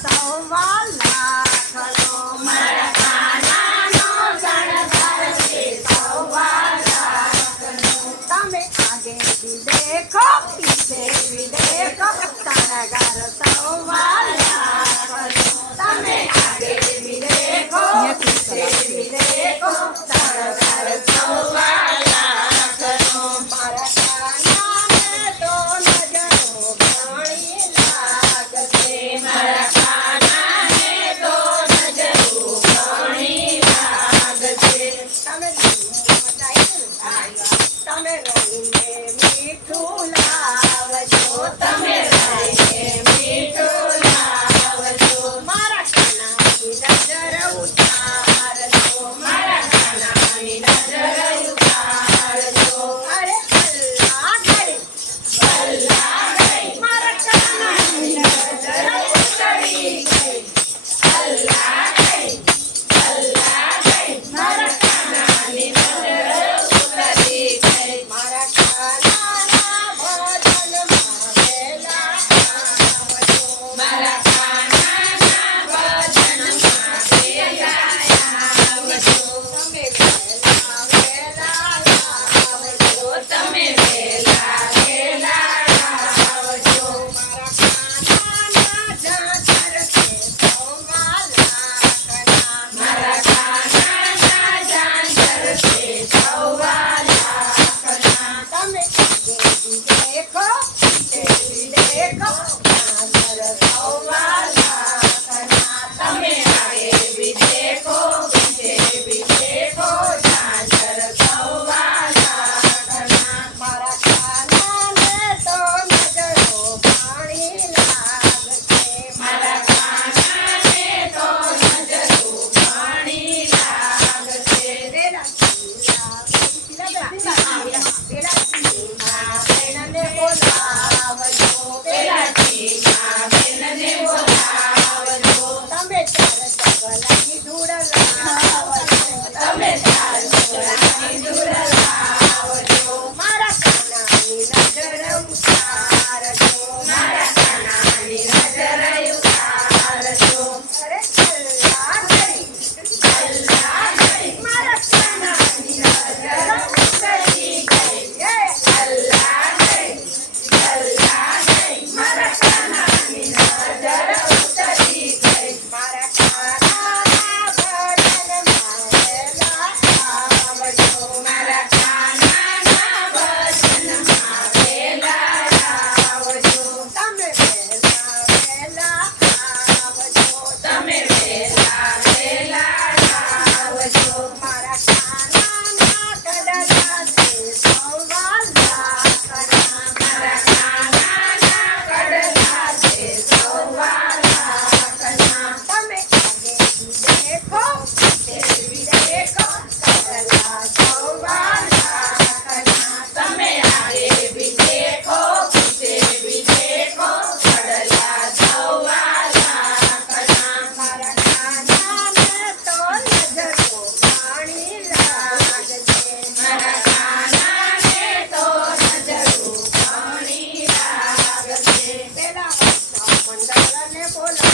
સવા લાખનો મારા કાનાનો શણગાર છે સવા લાખનો તમે આગે ભી દેખો પીછે ભી દેખો શણગાર સવા લાખનો તમે આગે ભી દેખો પીછે ભી દેખો શણગાર સવા લાખનો મારા કાનાને તો નજરો ઘણી લાગશે મારા કાનાને તો નજરો ઘણી લાગશે તમે રહીને મીઠું લાવજો તમે રહીને મીઠું લાવજો મારા કાનાની નજર ઉતારજો મારા કાનાની નજર ઉતારજો અરે અલ્લાહ ગઈ મારા કાનાની નજર ઉતરી ગઈ અલ્લાહ ગઈ મારા કાનાની નજર ઉતરી ગઈ મારા કાનાના ભજનમાં વેલા આવજો મારા કાનાના ભજનમાં વેલા આવજો તમે વેલા આવજો તમે વેલા આવજો મારા કાનાના જાતર છે સવા લાખના મારા કાનાના જાતર છે સવા લાખના તમે દેખી દેખો દેખી દેખો જાતર સવા લાખના તમે આગે ભી દેખો પીછે ભી દેખો જાતર સવા લાખના મારા કાનાને તો નજરો ઘણી લાગશે મારા કાનાને તો નજરો ઘણી લાગશે બેનને બોલાવજો પેલા ચીના બેનને બોલાવજો તમે ચાર ચકલાની ધૂળ લાવજો તમે ચાર ચકલાની ધૂળ લાવજો મારા કાનાની નજર ઉતારજો મારા કાનાની નજર ઉતારજો અરે અલ્લાહ ગઈ મારા કાનાની નજર ઉતરી ગઈ અલ્લાહ ગઈ મારા કાનાની નજર ઉતરી ગઈ મારા કાનાના ભજનમાં વેલા આવજો મારા કાનાના ભજનમાં વેલા આવજો તમે વેલા આવજો તમે વેલા આવજો મારા કાનાના કડલા છે સવા લાખના મારા કાનાના કડલા છે સવા લાખના તમે આગે ભી દેખો પીછે ભી દેખો કડલા સવા લાખના તમે આગે ભી દેખો પીછે ભી દેખો કડલા સવા લાખના મારા કાનાને તો નજરો ઘણી લાગશે મારા કાનાને તો નજરો ઘણી લાગશે પેલા મંડળને બોલા